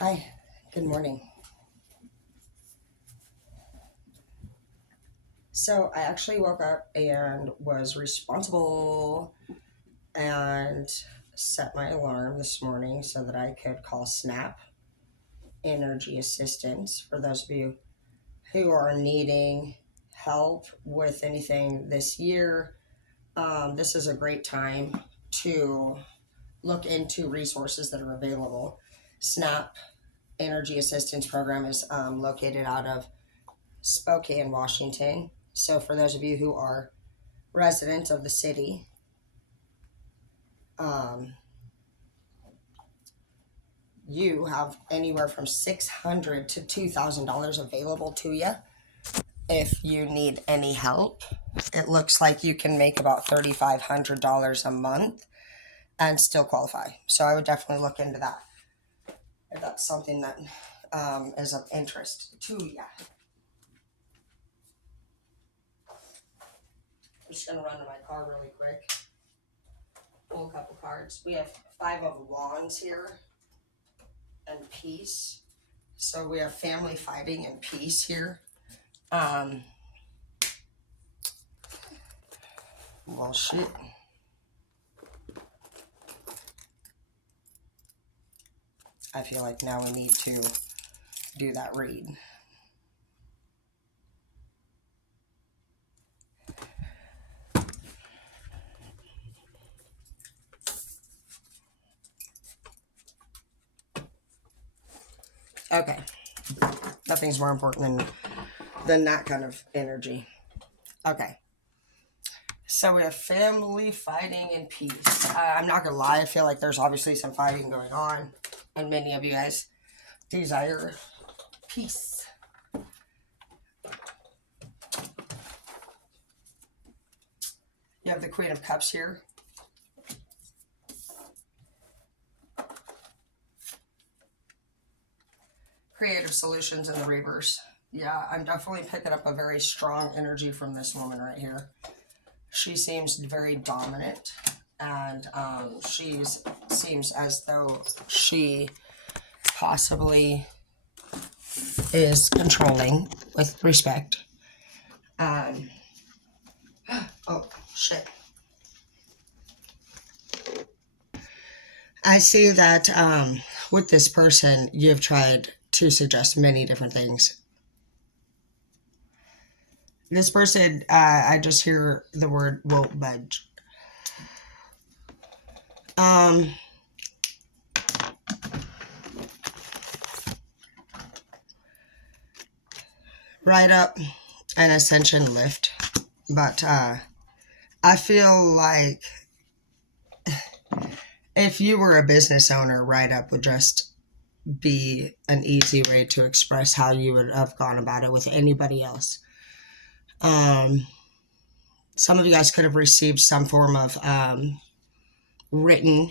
Hi, good morning. So I actually woke up and was responsible and set my alarm this morning so that I could call SNAP Energy Assistance for those of you who are needing help with anything this year. This is a great time to look into resources that are available. SNAP Energy Assistance Program is located out of Spokane, Washington. So, for those of you who are residents of the city, um, you have anywhere from $600 to $2,000 available to you if you need any help. It looks like you can make about $3,500 a month and still qualify. So, I would definitely look into that if that's something that is of interest to you. I'm just going to run to my car really quick. Pull a couple cards. We have 5 of wands here and peace. So we have family fighting and peace here. Well, shit. I feel like now we need to do that read. Okay. Nothing's more important than that kind of energy. Okay. So we have family fighting and peace. I'm not gonna lie, I feel like there's obviously some fighting going on, and many of you guys desire peace. You have the Queen of Cups here. Creative solutions in the reverse. Yeah, I'm definitely picking up a very strong energy from this woman right here. She seems very dominant, and she seems as though she possibly is controlling with respect. Oh, shit. I see that with this person, you've tried to suggest many different things. This person, I just hear the word won't budge. Right up an ascension lift, but I feel like if you were a business owner, write up would just be an easy way to express how you would have gone about it with anybody else. Some of you guys could have received some form of written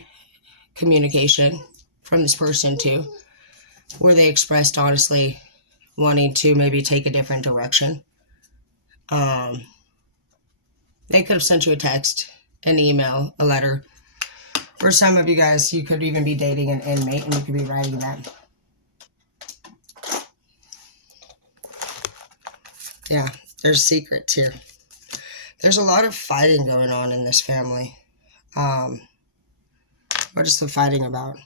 communication from this person too, where they expressed honestly wanting to maybe take a different direction. They could have sent you a text, an email, a letter. For some of you guys, you could even be dating an inmate and you could be writing that. Yeah, there's secrets here. There's a lot of fighting going on in this family. What is the fighting about?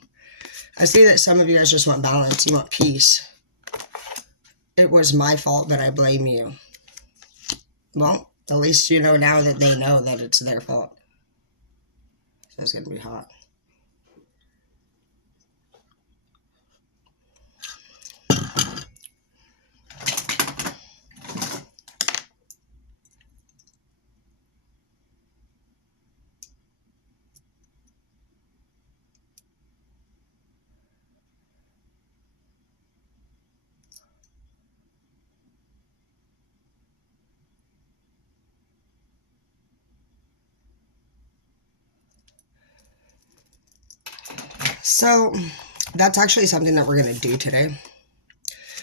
I see that some of you guys just want balance. You want peace. It was my fault, but I blame you. Well, at least you know now that they know that it's their fault. So it's going to be hot. So that's actually something that we're going to do today.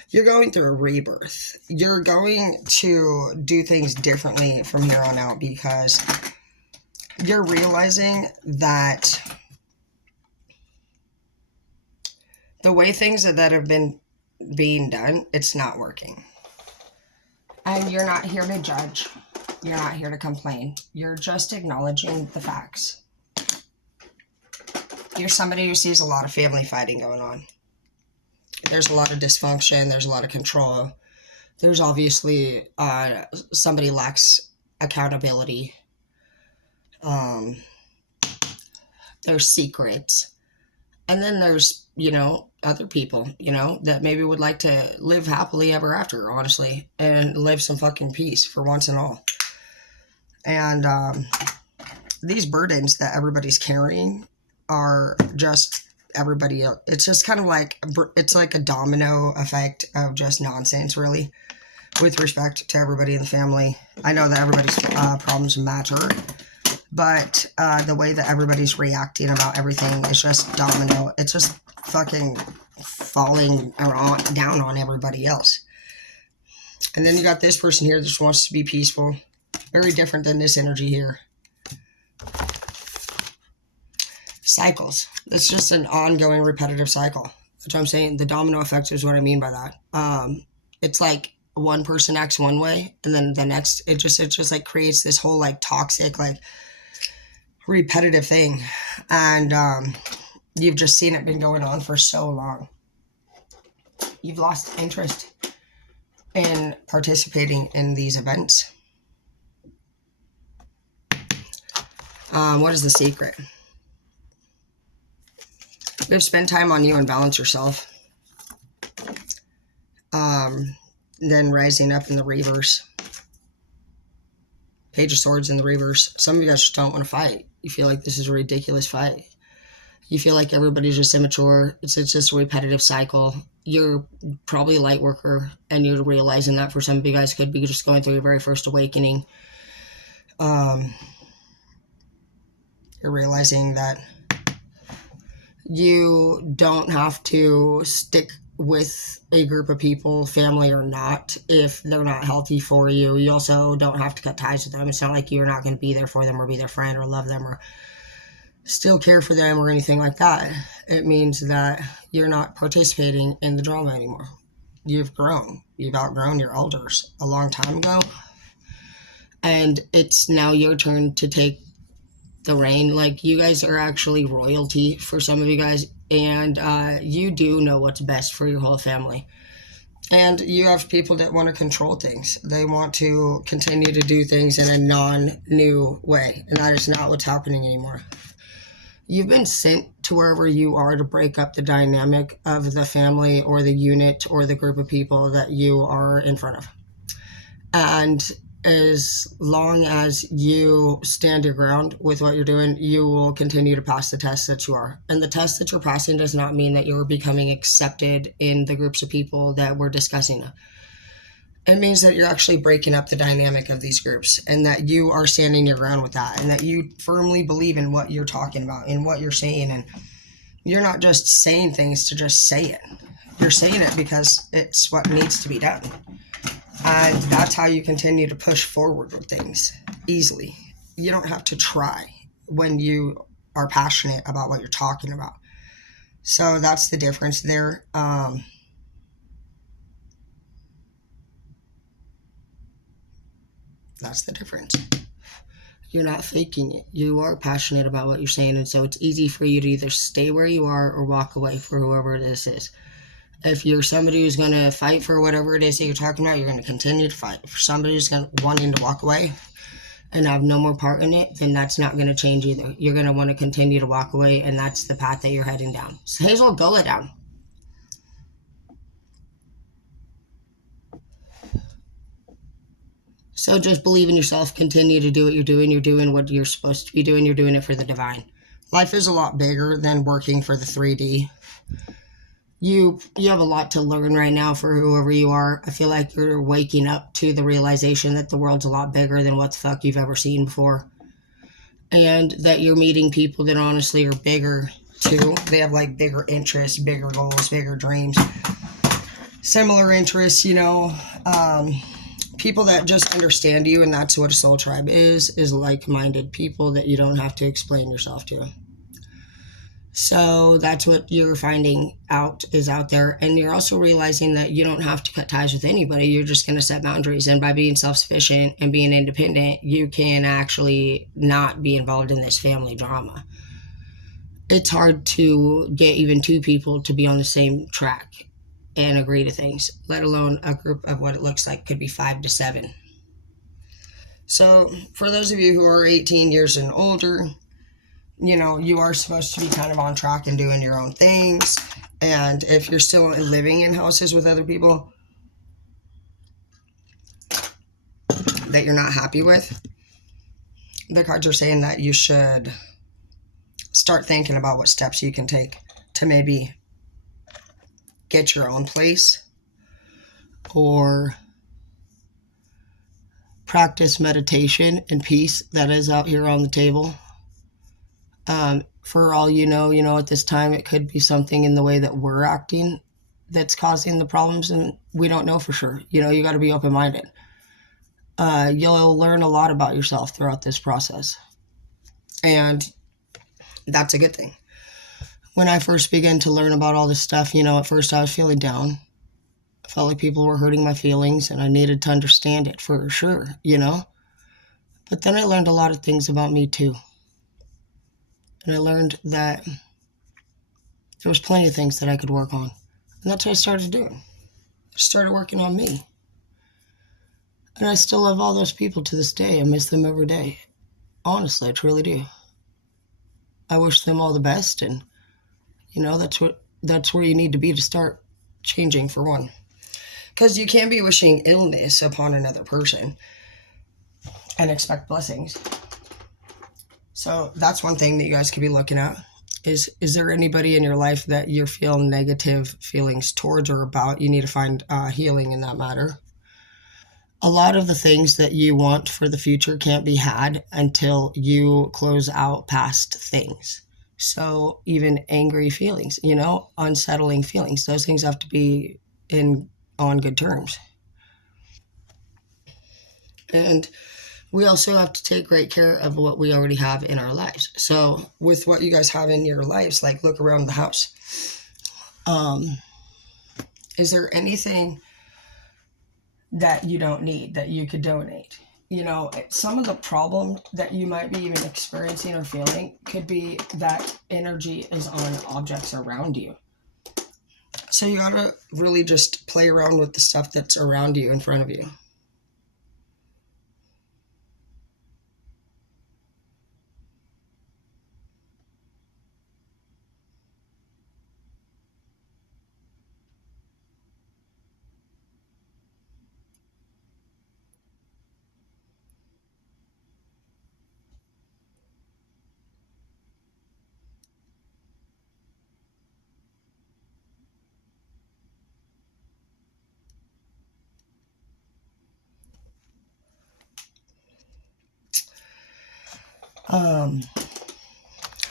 You're going through a rebirth. You're going to do things differently from here on out because you're realizing that the way things that have been being done, it's not working. And you're not here to judge. You're not here to complain. You're just acknowledging the facts. You're somebody who sees a lot of family fighting going on. There's a lot of dysfunction. There's a lot of control. There's obviously somebody lacks accountability. There's secrets. And then there's, other people, that maybe would like to live happily ever after, honestly, and live some fucking peace for once and all. And these burdens that everybody's carrying are just everybody else. It's just kind of like, it's like a domino effect of just nonsense, really, with respect to everybody in the family. I know that everybody's problems matter, but the way that everybody's reacting about everything is just domino. It's just fucking falling down on everybody else. And then you got this person here that just wants to be peaceful. Very different than this energy here. Cycles. It's just an ongoing repetitive cycle. That's what I'm saying. The domino effect is what I mean by that. It's like one person acts one way, and then the next, it just like creates this whole like toxic, like repetitive thing. And you've just seen it been going on for so long. You've lost interest in participating in these events. What is the secret? You have to spend time on you and balance yourself. Then rising up in the reverse. Page of Swords in the reverse. Some of you guys just don't want to fight. You feel like this is a ridiculous fight. You feel like everybody's just immature. It's just a repetitive cycle. You're probably a light worker, and you're realizing that. For some of you guys could be just going through your very first awakening. You're realizing that you don't have to stick with a group of people, family or not, if they're not healthy for you. You also don't have to cut ties with them. It's not like you're not going to be there for them or be their friend or love them or still care for them or anything like that. It means that you're not participating in the drama anymore. You've grown. You've outgrown your elders a long time ago. And it's now your turn to take the reign. Like, you guys are actually royalty for some of you guys. And you do know what's best for your whole family. And you have people that want to control things. They want to continue to do things in a non-new way. And that is not what's happening anymore. You've been sent to wherever you are to break up the dynamic of the family or the unit or the group of people that you are in front of. And as long as you stand your ground with what you're doing, you will continue to pass the tests that you are. And the test that you're passing does not mean that you're becoming accepted in the groups of people that we're discussing. It means that you're actually breaking up the dynamic of these groups, and that you are standing your ground with that, and that you firmly believe in what you're talking about and what you're saying. And you're not just saying things to just say it. You're saying it because it's what needs to be done. And that's how you continue to push forward with things easily. You don't have to try when you are passionate about what you're talking about. So that's the difference there. That's the difference. You're not faking it. You are passionate about what you're saying, and so it's easy for you to either stay where you are or walk away for whoever this is. If you're somebody who's going to fight for whatever it is that you're talking about, you're going to continue to fight. If somebody who's wanting to walk away and have no more part in it, then that's not going to change either. You're going to want to continue to walk away, and that's the path that you're heading down. So Hazel, go it down. So just believe in yourself. Continue to do what you're doing. You're doing what you're supposed to be doing. You're doing it for the divine. Life is a lot bigger than working for the 3D. You have a lot to learn right now for whoever you are. I feel like you're waking up to the realization that the world's a lot bigger than what the fuck you've ever seen before. And that you're meeting people that honestly are bigger too. They have like bigger interests, bigger goals, bigger dreams. Similar interests, people that just understand you, and that's what a soul tribe is like-minded people that you don't have to explain yourself to. So that's what you're finding out is out there. And you're also realizing that you don't have to cut ties with anybody. You're just going to set boundaries. And by being self sufficient and being independent, you can actually not be involved in this family drama. It's hard to get even two people to be on the same track and agree to things, let alone a group of what it looks like could be 5 to 7. So, for those of you who are 18 years and older, you are supposed to be kind of on track and doing your own things. And if you're still living in houses with other people that you're not happy with, the cards are saying that you should start thinking about what steps you can take to maybe get your own place or practice meditation and peace that is out here on the table. For all at this time, it could be something in the way that we're acting that's causing the problems, and we don't know for sure. You got to be open-minded. You'll learn a lot about yourself throughout this process, and that's a good thing. When I first began to learn about all this stuff, at first I was feeling down. I felt like people were hurting my feelings, and I needed to understand it for sure, But then I learned a lot of things about me too. And I learned that there was plenty of things that I could work on. And that's what I started doing. I started working on me. And I still love all those people to this day. I miss them every day. Honestly, I truly do. I wish them all the best, and that's where you need to be to start changing, for one. Because you can't be wishing illness upon another person and expect blessings. So that's one thing that you guys could be looking at. Is there anybody in your life that you're feeling negative feelings towards or about? You need to find healing in that matter. A lot of the things that you want for the future can't be had until you close out past things. So even angry feelings, unsettling feelings, those things have to be on good terms. And we also have to take great care of what we already have in our lives. So with what you guys have in your lives, like look around the house. Is there anything that you don't need that you could donate? Some of the problem that you might be even experiencing or feeling could be that energy is on objects around you. So you gotta really just play around with the stuff that's around you, in front of you.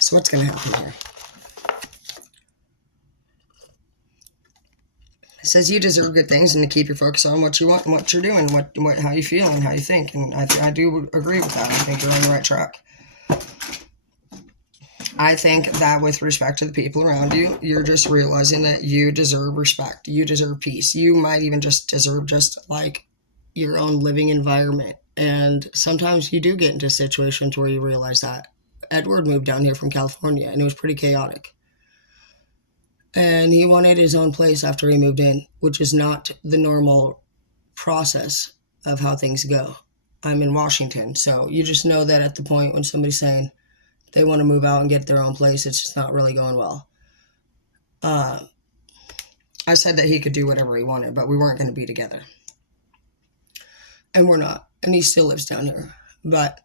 So what's going to happen here? It says you deserve good things and to keep your focus on what you want and what you're doing, how you feel and how you think. And I do agree with that. I think you're on the right track. I think that with respect to the people around you, you're just realizing that you deserve respect. You deserve peace. You might even just deserve just like your own living environment. And sometimes you do get into situations where you realize that. Edward moved down here from California, and it was pretty chaotic. And he wanted his own place after he moved in, which is not the normal process of how things go. I'm in Washington, so you just know that at the point when somebody's saying they want to move out and get their own place, it's just not really going well. I said that he could do whatever he wanted, but we weren't going to be together. And we're not. And he still lives down here. But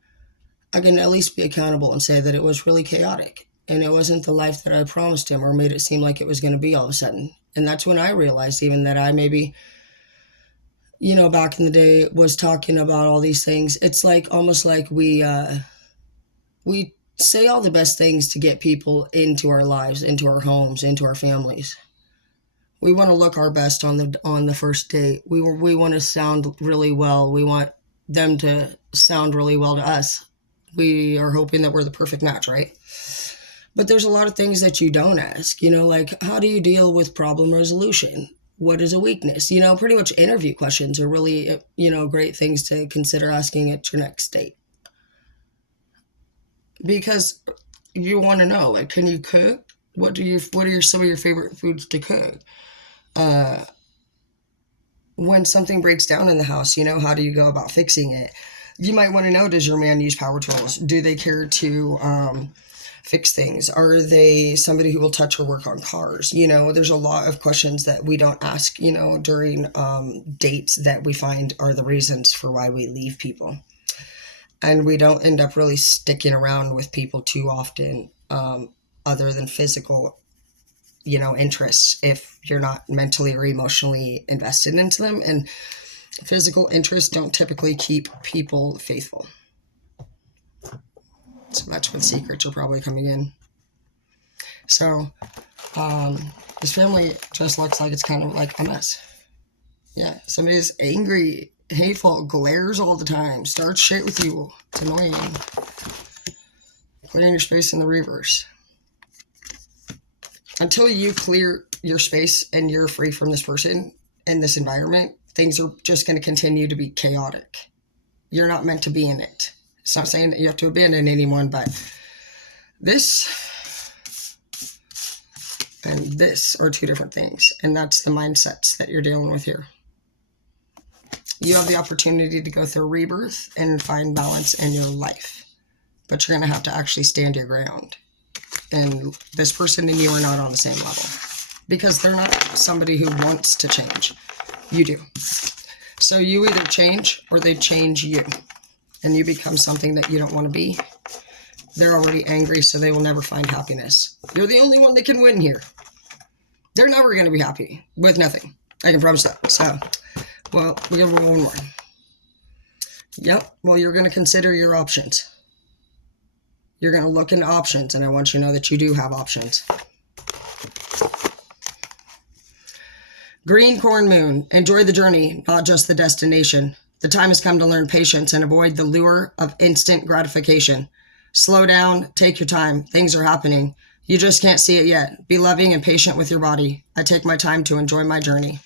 I can at least be accountable and say that it was really chaotic. And it wasn't the life that I promised him or made it seem like it was going to be all of a sudden. And that's when I realized even that I maybe, back in the day was talking about all these things. It's like almost like we say all the best things to get people into our lives, into our homes, into our families. We want to look our best on the first date. We want to sound really well. We want them to sound really well to us. We are hoping that we're the perfect match, right? But there's a lot of things that you don't ask, you know, like how do you deal with problem resolution? What is a weakness? You know, pretty much interview questions are really, you know, great things to consider asking at your next date. Because you want to know, like, can you cook? What are some of your favorite foods to cook? When something breaks down in the house, you know, how do you go about fixing it? You might want to know, does your man use power tools? Do they care to fix things? Are they somebody who will touch or work on cars? You know, there's a lot of questions that we don't ask, you know, during dates that we find are the reasons for why we leave people. And we don't end up really sticking around with people too often, other than physical, you know, interests, if you're not mentally or emotionally invested into them. And physical interests don't typically keep people faithful. So that's when secrets are probably coming in. So this family just looks like it's kind of like a mess. Yeah, somebody's angry, hateful, glares all the time, starts shit with you. It's annoying. Clearing your space in the reverse. Until you clear your space and you're free from this person and this environment, things are just going to continue to be chaotic. You're not meant to be in it. It's not saying that you have to abandon anyone, but this and this are two different things. And that's the mindsets that you're dealing with here. You have the opportunity to go through rebirth and find balance in your life. But you're going to have to actually stand your ground. And this person and you are not on the same level. Because they're not somebody who wants to change. You do. So you either change or they change you. And you become something that you don't want to be. They're already angry, so they will never find happiness. You're the only one that can win here. They're never going to be happy with nothing. I can promise that. So, well, we'll give them one more. Yep. Well, you're going to consider your options. You're going to look into options, and I want you to know that you do have options. Green corn moon. Enjoy the journey, not just the destination. The time has come to learn patience and avoid the lure of instant gratification. Slow down, take your time. Things are happening. You just can't see it yet. Be loving and patient with your body. I take my time to enjoy my journey.